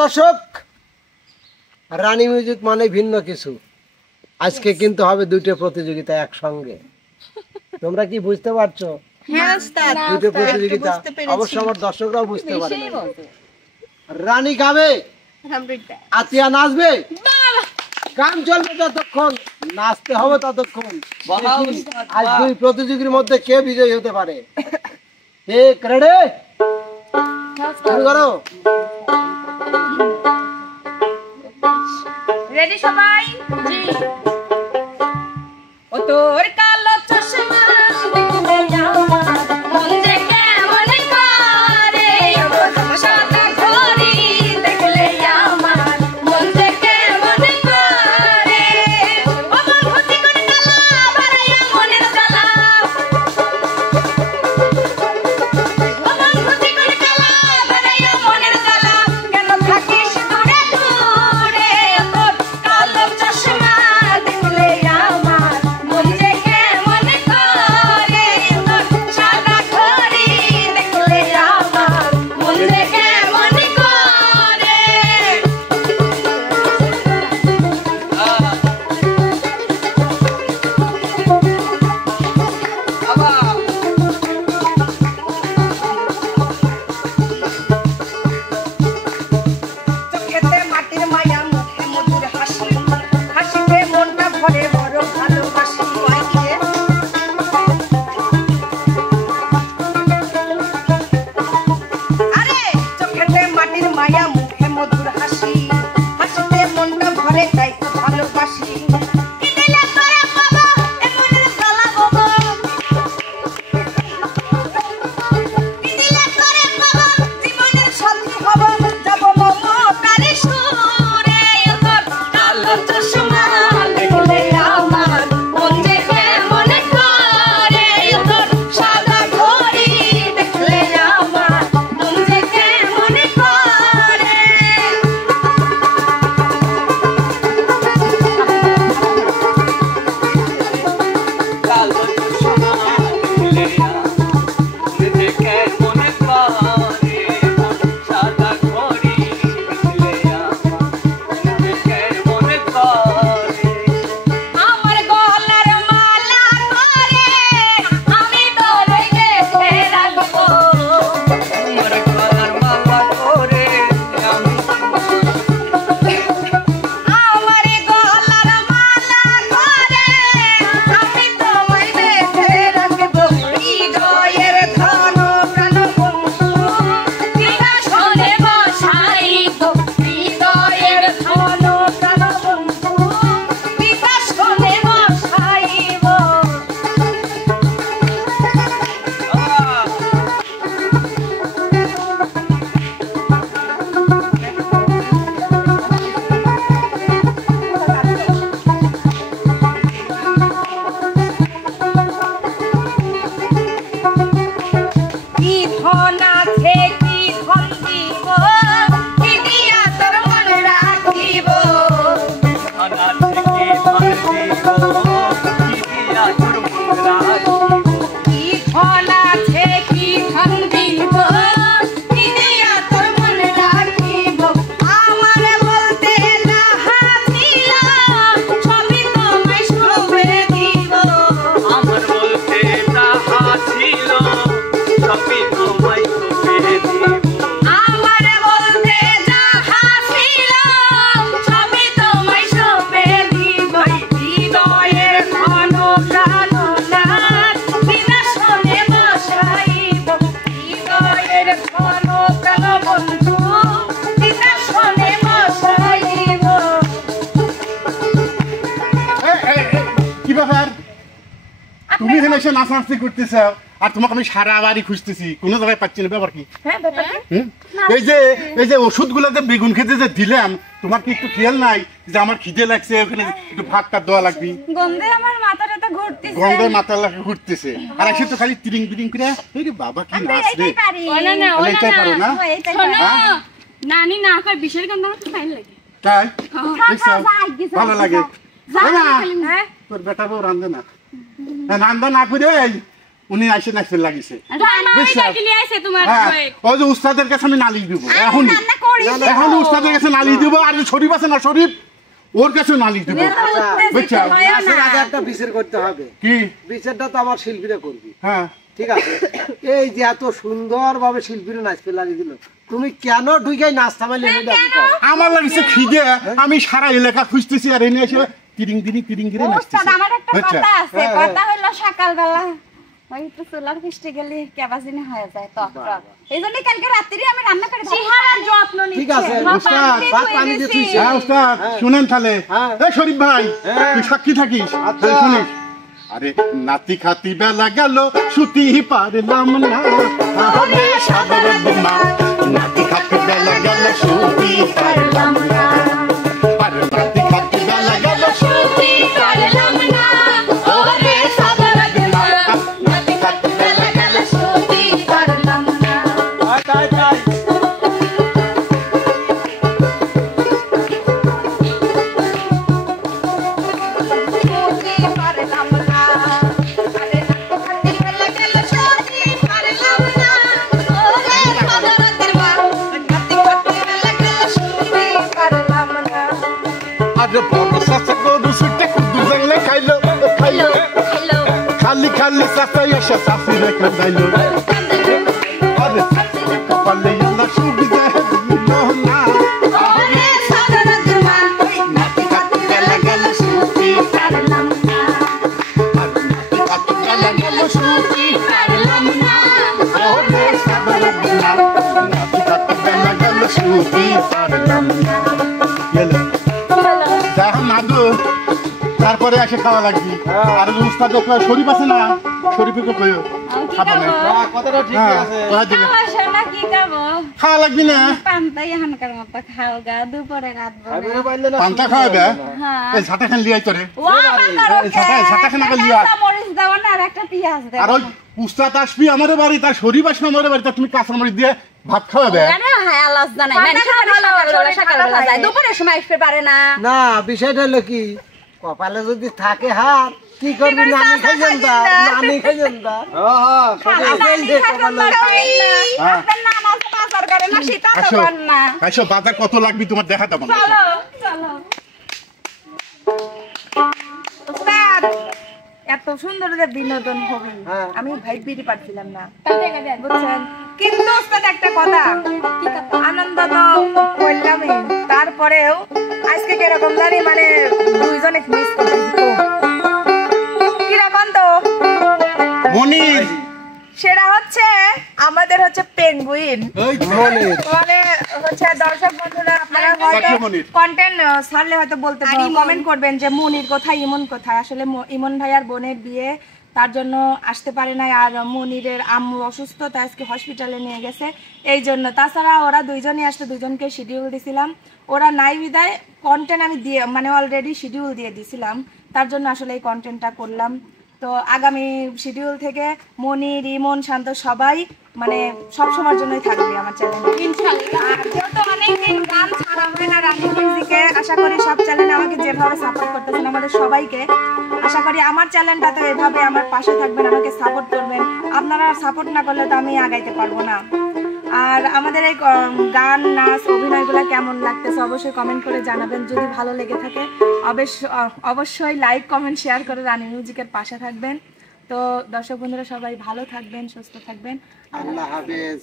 দর্শক, রানী মিউজিক মানে ভিন্ন কিছু। আজকে কিন্তু হবে দুটো প্রতিযোগিতা একসঙ্গে। তোমরা কি বুঝতে পারছো? হ্যাঁ ওস্তাদ, দুটো প্রতিযোগিতা অবশ্য আমার দর্শকরাও বুঝতে পারে। রানী গাবে, আতিয়া নাচবে, গান চলবে যতক্ষণ, নাচতে হবে ততক্ষণ। আজ দুই প্রতিযোগীর মধ্যে কে বিজয়ী হতে পারে? এক রেডি, শুরু করো। রেডি সবাই? জি। ও তোর কালো চশমা দেখলে আমার মন যে কেমন করে, ও সাদা ঘড়ি দেখলে আমার মন যে কেমন করে, ও মন ভর্তি করে কালা ভরাইয়া মনের জ্বালা, ও মন ভর্তি করে কালা ভরাইয়া মনের জ্বালা, কেন থাকিস দূরে দূরে, তোর কালো চশমা দেখলে আমার মন যে কেমন করে, তোর সাদা ঘড়ি দেখলে আমার মন যে কেমন করে। চোখেতে মাটির মায়া, মুখে মধুর হাসি, হাসিতে মনটা ভরে বড় ভালোবাসি। আরে চোখেতে মাটির মায়া, মুখে মধুর হাসি, হাসিতে মনটা ভরে তাই তো ভালোবাসি। কি দিলে তোরা পাবো এ মনের জ্বালা বাবা, কি দিলে তোরা পাবো জীবনের সাথী হব, যাব মমতার সুরে, তোর কালো চশমা দেখলে আমার মন যে কেমন করে, তোর সাদা ঘড়ি দেখলে আমার মন যে কেমন করে। আমার গলার মালা করে আমি তোরে গেথে রাখবো, আমার গলার মালা করে আমি তোমায় বেঁধে রাখবো, হৃদয়ের ধন প্রাণ বন্ধু বিকাশনে বসাইব, হৃদয়ের ধন প্রাণ বন্ধু বিকাশনে বসাইব। কি ধন আছে কি ধন দিব, কি দিয়া তোর মন রাখিব, কি ধন আছে কি ধন দিব, কি দিয়া তোর মন রাখিব। আমার বলতে যাহা ছিল সবই তোমায় সবে দিব, আমার বলতে তাহা ছিল সবই তোমায় তোকে দিব, আমার বলতে যাহা ছিল সবই তোমায় সবে দিব। হৃদয়ের ঘন প্রাণনাথ বিনাশনে বসাইব, হৃদয়ের ঘন প্রাণ বন্ধু বিনাশনে বসাইব। কি ব্যাপার? তুমি এখানে এসে নাচানাচি করতেছ আর তোমাকে আমি সারা বাড়ি খুঁজতেছি, কোনো জায়গায় পাচ্ছি না। ব্যাপার কি? হ্যাঁ ব্যাপার কি? হুম? এই যে ওষুধগুলো যে বেগুন খেতে যে দিলাম, তোমার কি একটু খেয়াল নাই যে আমার খিদে লাগছে, ওখানে একটু ভাতটা দেওয়া লাগবে? গন্ধে আমার মাথাটা ঘুরতেছে, গন্ধে মাথা লাগে ঘুরতেছে, আর এসে তো খালি তিরিং বিরিং করে। এই রে বাবা কি নাচ রে! এটাই পারো না? হ্যাঁ? নানি না কয় বিশের গন্ধ আমার ফাইন লাগে। তাই দেখছো? ভালো লাগে। যা না, হ্যাঁ তোর বেটা বউ রান্ধে না, রান্ধা না করে উনি আইসে নাচতে লাগিছে তোমার হ্যাঁ ওই যে উস্তাদের কাছে আমি নালিশ দিব এখন উস্তাদের কাছে নালিশ দিব আর যে শরীফ আছে না শরীফ ওর কাছে নালিশ দিব বুঝছো নাচের আগে একটা বিচার করতে হবে কি বিচারটা তো আমার শিল্পীরা করবি হ্যাঁ ঠিক আছে এই যে এত সুন্দরভাবে শিল্পীরা নাচতে লাগিয়ে দিল তুমি কেন ঢুকাই নাচ থামাইলে আমার লাগছে খিদে আমি সারা এলাকা খুঁজতেছি আর এনে এসে তিরিং তিরিং নাচতেছি আমার একটা কথা আছে কথা হলো সকালবেলা ওই তো সোলার ফিস্টে গেলে কেবাজিনে হয়ে যায় তো এইজন্য কালকে রাত্রি আমি রান্না করে চেহারার যত্ন নিচ্ছি ঠিক আছে উস্তাদ ভাত পানি দিয়ে তুই হ্যাঁ উস্তাদ শুনেন তাহলে এই শরীফ ভাই তুই সাক্ষী থাকিস শুনিস আরে নাতি খাতি বেলা গেল সুতি পারলাম না আরে সাদর দুমা নাতি খাতি বেলা গেল সুতি পারলাম না আরে নাতি খাতি বেলা গেল সুতি পারলাম না ওরে সাদর দুমা নাতি খাতি বেলা গেল সুতি পারলাম না তাই তাই আরে বড় সাসা গরু সুটে কুদু জঙ্গলে খাইলো খালি খালি সাসা এসে সাসি রেখে যাইলো আরে কপালে না সুবিধা দিল না আরে সাদর দুমা নাতি খাতি বেলা গেল সুতি পারলাম না আরে নাতি খাতি বেলা গেল সুতি পারলাম না আরে সাদর দুমা নাতি খাতি বেলা গেল সুতি পারলাম না গেল তারপরে এসে খাওয়া লাগবে আর উস্তাদ শরীফ আছে না শরীফকে কইও খাবো না কথাটা ঠিক আছে খাওয়া লাগবে না পান্তা খাওয়াবে এই ছাটা খান লিয়াই তোরে ছাটা খান লিয়া আর ওই উস্তাদ আসবি আমাদের বাড়ি তার শরীফ আসবে আমাদের বাড়ি তুমি কাঁচা মরিচ দিয়ে ভাত খাওয়াবে না বিষয়টা হলো কি কপালে যদি থাকে হার কি করবি নানি খাই জানতাম নানি খাই জানতাম আসো বাজার কত লাগবে তোমার দেখা দেবো না এত সুন্দর যে বিনোদন হবে আমি ভাইবিরই পারছিলাম না বুঝছেন কিন্তু ওস্তাদ একটা কথা আনন্দ তো করলামই তারপরেও আজকে কিরকম জানি মানে দুইজনে মিস করতেছি কিরকম তো মনির সেটা হচ্ছে আমাদের হচ্ছে পেঙ্গুইন মানে হচ্ছে দর্শক বন্ধুরা আপনারা হয়তো কন্টেন্ট ছাড়লে হয়তো বলতে কমেন্ট করবেন যে মনির কোথায় ইমন কোথায় আসলে ইমন ভাইয়ার বোনের বিয়ে তার জন্য আসতে পারে না আর মনিরের আম্মু অসুস্থ তাই আজকে হসপিটালে নিয়ে গেছে এই জন্য তাছাড়া ওরা দুইজনই আসলে দুইজনকে শিডিউল দিছিলাম ওরা নাই বিদায় কন্টেন্ট আমি দিয়ে মানে অলরেডি শিডিউল দিয়ে দিছিলাম তার জন্য আসলে এই কন্টেন্টটা করলাম তো আগামী শিডিউল থেকে মনির ইমন শান্ত সবাই মানে সব সময়ের জন্যই থাকবে আমার চ্যানেলে ইনশাআল্লাহ আর যেহেতু অনেকদিন গান ছাড়া হয় না রানী মিউজিকে আশা করি সব চ্যানেলে আমাকে যেভাবে সাপোর্ট করতেছেন আমাদের সবাইকে আশা করি আমার চ্যানেলটাতে এভাবে আমার পাশে থাকবেন আমাকে সাপোর্ট করবেন আপনারা সাপোর্ট না করলে তো আমি আগাইতে পারবো না আর আমাদের এই গান নাচ অভিনয়গুলো কেমন লাগতেছে অবশ্যই কমেন্ট করে জানাবেন যদি ভালো লেগে থাকে অবশ্যই লাইক কমেন্ট শেয়ার করে রানী মিউজিকের পাশে থাকবেন তো দর্শক বন্ধুরা সবাই ভালো থাকবেন সুস্থ থাকবেন আল্লাহ হাফেজ।